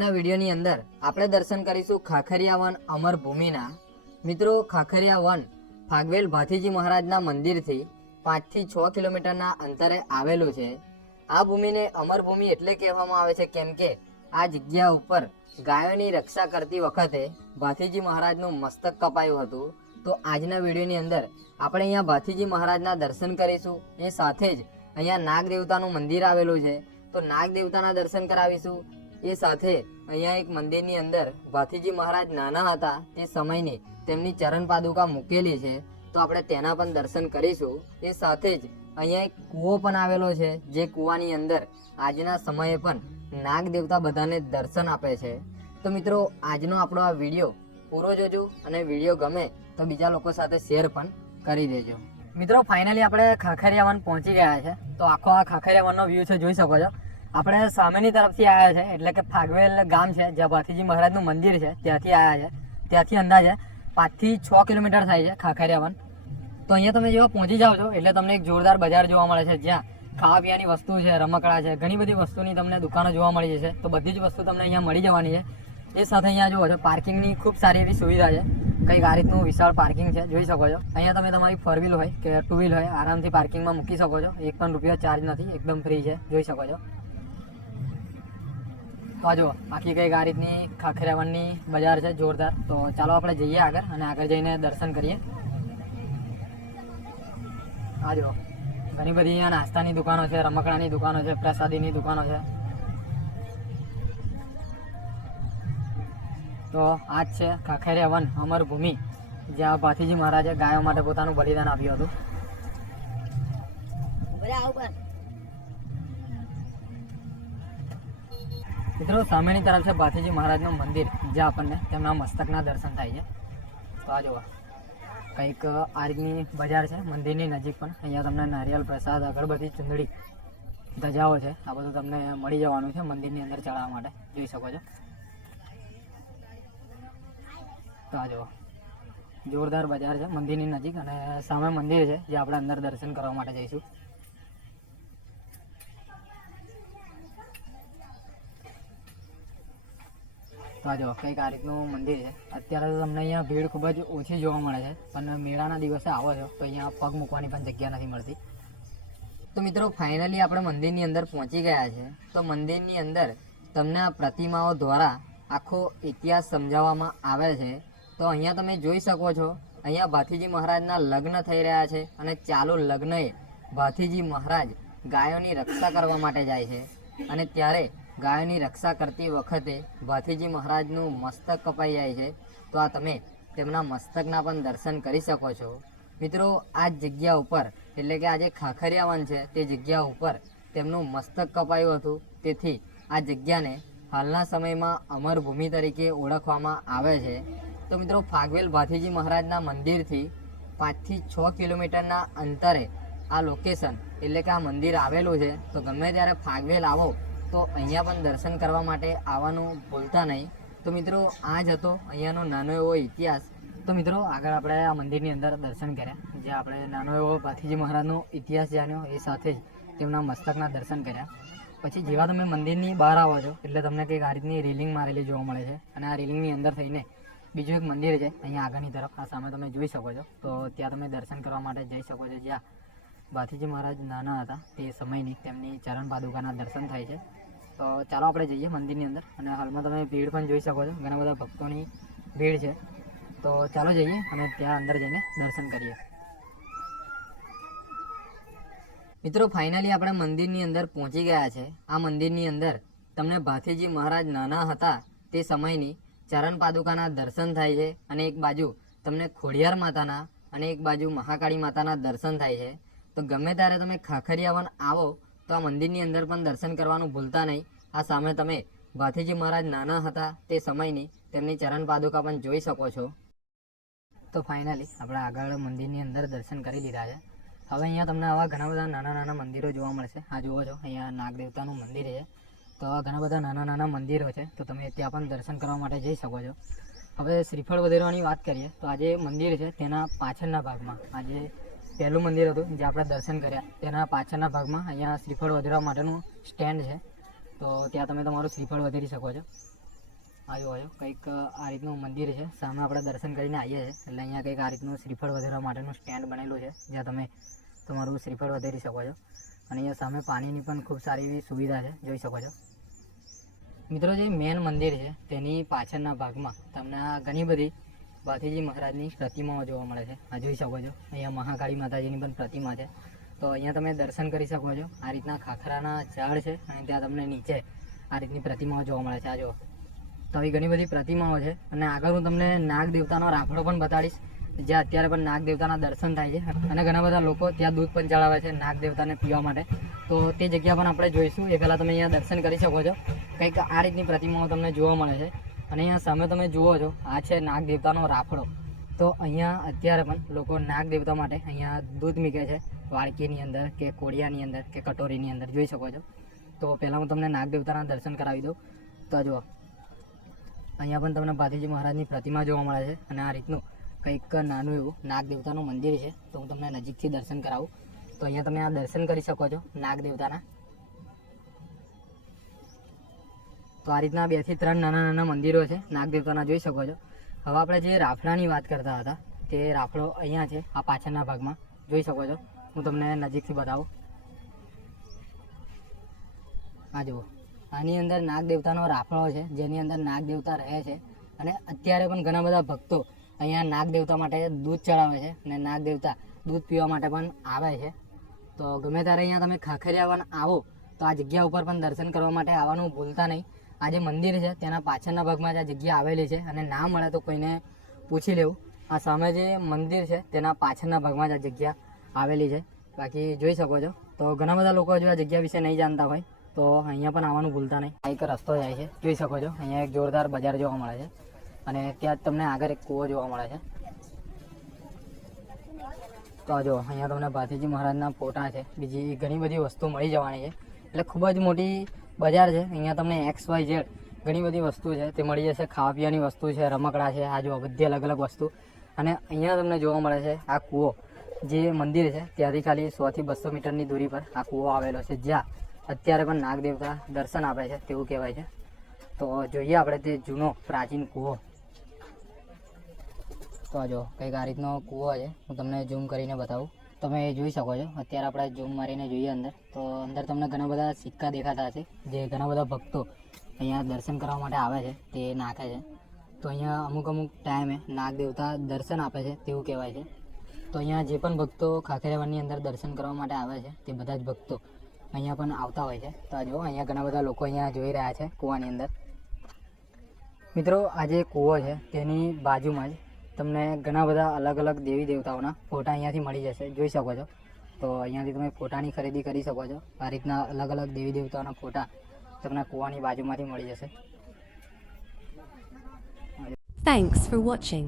આજના વિડીયોની અંદર આપણે દર્શન કરીશું ખાખરિયા વન અમર ભૂમિના. મિત્રો, ખાખરિયા વન ફાગવેલ ભાથીજી મહારાજના મંદિરથી પાંચથી છ કિલોમીટરના અંતરે આવેલું છે. આ ભૂમિને અમર ભૂમિ એટલે કહેવામાં આવે છે કેમ કે આ જગ્યા ઉપર ગાયોની રક્ષા કરતી વખતે ભાથીજી મહારાજનું મસ્તક કપાયું હતું. તો આજના વિડીયોની અંદર આપણે અહીંયા ભાથીજી મહારાજના દર્શન કરીશું. એ સાથે જ અહીંયા નાગ દેવતાનું મંદિર આવેલું છે. તો નાગ દેવતાના દર્શન કરાવીશું. એ સાથે અહીંયા એક મંદિરની અંદર ભાથીજી મહારાજ નાના હતા તે સમયની તેમની ચરણ પાદુકા મૂકેલી છે. તો આપણે તેના પણ દર્શન કરીશું. એ સાથે જ અહીંયા એક કૂવો પણ આવેલો છે, જે કૂવાની અંદર આજના સમયે પણ નાગ દેવતા બધાને દર્શન આપે છે. તો મિત્રો, આજનો આપણો આ વીડિયો પૂરો જોજો અને વીડિયો ગમે તો બીજા લોકો સાથે શેર પણ કરી દેજો. મિત્રો ફાઇનલી આપણે ખાખરિયા વન પહોંચી ગયા છે. તો આખો આ ખાખરિયા વનનો વ્યૂ છે, જોઈ શકો છો. આપણે સામેની તરફથી આવ્યા છે, એટલે કે ફાગવેલ ગામ છે, જ્યાં ભાથીજી મહારાજનું મંદિર છે, ત્યાંથી આવ્યા છે. ત્યાંથી અંદાજે પાંચથી છ કિલોમીટર થાય છે ખાખરિયા વન તો અહીંયા તમે જેવા પહોંચી જાઓ છો, એટલે તમને એક જોરદાર બજાર જોવા મળે છે, જ્યાં ખાવા પીવાની વસ્તુ છે, રમકડા છે, ઘણી બધી વસ્તુની તમને દુકાનો જોવા મળી જશે. તો બધી જ વસ્તુ તમને અહીંયા મળી જવાની છે. એ સાથે અહીંયા જુઓ છો, પાર્કિંગની ખૂબ સારી એવી સુવિધા છે. કંઈક આ રીતનું વિશાળ પાર્કિંગ છે, જોઈ શકો છો. અહીંયા તમે તમારી ફોર વ્હીલ હોય કે ટુ વ્હીલ હોય, આરામથી પાર્કિંગમાં મૂકી શકો છો. એક પણ રૂપિયા ચાર્જ નથી, એકદમ ફ્રી છે, જોઈ શકો છો. તો જુઓ આખી કંઈક આ રીતની ખાખરાવનની બજાર છે, જોરદાર. તો ચાલો આપણે જઈએ આગળ અને આગળ જઈને દર્શન કરીએ. આ જો, ઘણી બધી અહીંયા નાસ્તાની દુકાનો છે, રમકડાની દુકાનો છે, પ્રસાદીની દુકાનો છે. તો આ જ છે ખાખરિયા વન અમર ભૂમિ જ્યાં ભાથીજી મહારાજે ગાયો માટે પોતાનું બલિદાન આપ્યું હતું. મિત્રો, સામેની તરફ છે ભાથીજી મહારાજનું મંદિર જે આપણને તેમના મસ્તકના દર્શન થાય છે. તો આ જોવા કંઈક આર્ગની બજાર છે, મંદિરની નજીક પણ. અહીંયા તમને નારિયેલ પ્રસાદ, અગરબત્તી, ચુંદડી, ધજાઓ છે. આ બધું તમને મળી જવાનું છે મંદિરની અંદર ચડાવવા માટે. જોઈ શકો છો. તો આ જુઓ, જોરદાર બજાર છે, મંદિરની નજીક અને સામે મંદિર છે, જે આપણે અંદર દર્શન કરવા માટે જઈશું. તો આ જો, કંઈક આ મંદિર છે. અત્યારે તો તમને અહીંયા ભીડ ખૂબ જ ઓછી જોવા મળે છે. પણ મેળાના દિવસે આવો છો, તો અહીંયા પગ મૂકવાની પણ જગ્યા નથી મળતી. તો મિત્રો ફાઇનલી આપણે મંદિરની અંદર પહોંચી ગયા છે. તો મંદિરની અંદર તમને આ પ્રતિમાઓ દ્વારા આખો ઇતિહાસ સમજાવવામાં આવે છે. તો અહીંયા તમે જોઈ શકો છો, અહીંયા ભાથીજી મહારાજના લગ્ન થઈ રહ્યા છે અને ચાલુ લગ્નએ ભાથીજી મહારાજ ગાયોની રક્ષા કરવા માટે જાય છે. અને ત્યારે ગાયોની રક્ષા કરતી વખતે ભાથીજી મહારાજનું મસ્તક કપાઈ જાય છે. તો આ તમે તેમના મસ્તકના પણ દર્શન કરી શકો છો. મિત્રો, આ જગ્યા ઉપર, એટલે કે આ જે ખાખરિયા વન છે, તે જગ્યા ઉપર તેમનું મસ્તક કપાયું હતું. તેથી આ જગ્યાને હાલના સમયમાં અમરભૂમિ તરીકે ઓળખવામાં આવે છે. તો મિત્રો, ફાગવેલ ભાથીજી મહારાજના મંદિરથી પાંચથી છ કિલોમીટરના અંતરે આ લોકેશન એટલે કે આ મંદિર આવેલું છે. તો ગમે ત્યારે ફાગવેલ આવો તો અહીંયા પણ દર્શન કરવા માટે આવવાનું ભૂલતા નહીં. તો મિત્રો, આ જ હતો અહીંયાનો નાનો એવો ઇતિહાસ. તો મિત્રો, આગળ આપણે આ મંદિરની અંદર દર્શન કર્યા. જે આપણે નાનો એવો ભાથીજી મહારાજનો ઇતિહાસ જાણ્યો એ સાથે જ તેમના મસ્તકના દર્શન કર્યા. પછી જેવા તમે મંદિરની બહાર આવો છો, એટલે તમને કંઈક આ રીતની રેલિંગ મારેલી જોવા મળે છે. અને આ રેલિંગની અંદર થઈને બીજું એક મંદિર છે, અહીંયા આગળની તરફ. આ સામે તમે જોઈ શકો છો. તો ત્યાં તમે દર્શન કરવા માટે જઈ શકો છો. જ્યાં ભાથીજી મહારાજ નાના હતા તે સમયની તેમની ચરણ પાદુકાના દર્શન થાય છે. તો ચાલો આપણે જઈએ મંદિરની અંદર. અને હાલમાં તમે ભીડ પણ જોઈ શકો છો. ઘણા બધા ભક્તોની ભીડ છે. તો ચાલો જઈએ અને ત્યાં અંદર જઈને દર્શન કરીએ. મિત્રો ફાઇનલી આપણે મંદિરની અંદર પહોંચી ગયા છે. આ મંદિરની અંદર તમને ભાથીજી મહારાજ નાના હતા તે સમયની ચરણ પાદુકાના દર્શન થાય છે અને એક બાજુ તમને ખોડિયાર માતાના અને એક બાજુ મહાકાળી માતાના દર્શન થાય છે. તો ગમે ત્યારે તમે ખાખરિયાવન આવો તો આ મંદિરની અંદર પણ દર્શન કરવાનું ભૂલતા નહીં. આ સામે તમે ભાથીજી મહારાજ નાના હતા તે સમયની તેમની ચરણ પાદુકા પણ જોઈ શકો છો. તો ફાઇનલી આપણે આગળ મંદિરની અંદર દર્શન કરી લીધા છે. હવે અહીંયા તમને આવા ઘણા બધા નાના નાના મંદિરો જોવા મળશે. આ જુઓ છો, અહીંયા નાગદેવતાનું મંદિર છે. તો આવા ઘણા બધા નાના નાના મંદિરો છે, તો તમે ત્યાં પણ દર્શન કરવા માટે જઈ શકો છો. હવે શ્રીફળ વધેરવાની વાત કરીએ, તો આ જે મંદિર છે તેના પાછળના ભાગમાં, આ જે પહેલું મંદિર હતું જે આપણે દર્શન કર્યા, તેના પાછળના ભાગમાં અહીંયા શ્રીફળ વધેરવા માટેનું સ્ટેન્ડ છે. તો ત્યાં તમે તમારું શ્રીફળ વધારી શકો છો. આવ્યો હોય કંઈક આ રીતનું મંદિર છે. સામે આપણે દર્શન કરીને આવીએ છીએ. એટલે અહીંયા કંઈક આ રીતનું શ્રીફળ વધારવા માટેનું સ્ટેન્ડ બનેલું છે, જ્યાં તમે તમારું શ્રીફળ વધારી શકો છો. અને અહીંયા સામે પાણીની પણ ખૂબ સારી એવી સુવિધા છે, જોઈ શકો છો. મિત્રો, જે મેન મંદિર છે, તેની પાછળના ભાગમાં તમને ઘણી બધી ભાથીજી મહારાજની પ્રતિમાઓ જોવા મળે છે. આ જોઈ શકો છો. અહીંયા મહાકાળી માતાજીની પણ પ્રતિમા છે. તો અહીંયા તમે દર્શન કરી શકો છો. આ રીતના ખાખરાના ઝાડ છે અને ત્યાં તમને નીચે આ રીતની પ્રતિમાઓ જોવા મળે છે. આ જો તો આવી ઘણી બધી પ્રતિમાઓ છે અને આગળ હું તમને નાગ દેવતાનો રાફડો પણ બતાડીશ. જ્યાં અત્યારે પણ નાગ દેવતાના દર્શન થાય છે અને ઘણા બધા લોકો ત્યાં દૂધ પણ ચડાવે છે નાગ દેવતાને પીવા માટે. તો તે જગ્યા પણ આપણે જોઈશું. એ પહેલાં તમે અહીંયા દર્શન કરી શકો છો. કંઈક આ રીતની પ્રતિમાઓ તમને જોવા મળે છે. અને અહીંયા સામે તમે જુઓ છો, આ છે નાગ દેવતાનો રાફડો તો અહીંયા અત્યારે પણ લોકો નાગ દેવતા માટે અહીંયા દૂધ મૂકે છે. વાડકીની અંદર કે કોડિયાની અંદર કે કટોરીની અંદર જોઈ શકો છો. તો પહેલાં હું તમને નાગદેવતાના દર્શન કરાવી દઉં. તો જુઓ. અહીંયા પણ તમને ભાતીજી મહારાજની પ્રતિમા જોવા મળે છે અને આ રીતનું કંઈક નાનું એવું નાગદેવતાનું મંદિર છે. તો હું તમને નજીકથી દર્શન કરાવું. તો અહીંયા તમે આ દર્શન કરી શકો છો નાગદેવતાના. તો આ રીતના બેથી ત્રણ નાના નાના મંદિરો છે, નાગદેવતાના જોઈ શકો છો. હવે આપણે જે રાફડાની વાત કરતા હતા, તે રાફડો અહીંયા છે, આ પાછળના ભાગમાં. જોઈ શકો છો. હું તમને નજીકથી બતાવું. આ જુઓ. આની અંદર નાગ દેવતાનો રાફડો છે, જેની અંદર નાગ દેવતા રહે છે. અને અત્યારે પણ ઘણા બધા ભક્તો અહીંયા નાગ દેવતા માટે દૂધ ચડાવે છે અને નાગ દેવતા દૂધ પીવા માટે પણ આવે છે. તો ગમે ત્યારે અહીંયા તમે ખાખરિયાવન આવો, તો આ જગ્યા ઉપર પણ દર્શન કરવા માટે આવવાનું ભૂલતા નહીં. આ જે મંદિર છે, તેના પાછળના ભાગમાં જ આ જગ્યા આવેલી છે અને ના મળે તો કોઈને પૂછી લેવું. આ સામે જે મંદિર છે, તેના પાછળના ભાગમાં જ આ જગ્યા આવેલી છે. બાકી જોઈ શકો છો. તો ઘણા બધા લોકો જો આ જગ્યા વિશે નહીં જાણતા હોય. તો અહીંયા પણ આવવાનું ભૂલતા નહીં. આ એક રસ્તો જાય છે. જોઈ શકો છો. અહીંયા એક જોરદાર બજાર જોવા મળે છે. અને ત્યાં જ તમને આગળ એક કૂવો જોવા મળે છે. તો જો, અહીંયા તમને ભાતીજી મહારાજના ફોટા છે. બીજી ઘણી બધી વસ્તુ મળી જવાની છે. એટલે ખૂબ જ મોટી બજાર છે. અહીંયા તમને એક્સ, વાય, ઝેડ ઘણી બધી વસ્તુ છે. તે મળી જશે. ખાવા પીવાની વસ્તુ છે, રમકડા છે. આ જો બધી અલગ અલગ વસ્તુ. અને અહીંયા તમને જોવા મળે છે આ કૂવો. જે મંદિર છે, ત્યાંથી ખાલી સોથી બસો મીટરની દૂરી પર આ કૂવો આવેલો છે. જ્યાં અત્યારે પણ નાગદેવતા દર્શન આપે છે તેવું કહેવાય છે. તો જોઈએ આપણે તે જૂનો પ્રાચીન કૂવો. તો જો કંઈક આ રીતનો કૂવો છે, હું તમને ઝૂમ કરીને બતાવું. તમે જોઈ શકો છો. અત્યારે આપણે ઝૂમ મારીને જોઈએ અંદર. તો અંદર તમને ઘણા બધા સિક્કા દેખાતા હશે, જે ઘણા બધા ભક્તો અહીંયા દર્શન કરવા માટે આવે છે, તે નાખે છે. તો અહીંયા અમુક અમુક ટાઈમે નાગદેવતા દર્શન આપે છે, તેવું કહેવાય છે. તો અહીંયા જે પણ ભક્તો ખાખરેવનની અંદર દર્શન કરવા માટે આવે છે, તે બધા જ ભક્તો અહીંયા પણ આવતા હોય છે. તો આ અહીંયા ઘણા બધા લોકો અહીંયા જોઈ રહ્યા છે કૂવાની અંદર. મિત્રો, આ જે કૂવો છે, તેની બાજુમાં જ તમને ઘણા બધા અલગ અલગ દેવી દેવતાઓના ફોટા અહીંયાથી મળી જશે. જોઈ શકો છો. તો અહીંયાથી તમે ફોટાની ખરીદી કરી શકો છો. આ રીતના અલગ અલગ દેવી દેવતાઓના ફોટા તમને કૂવાની બાજુમાંથી મળી જશે. Thanks for watching.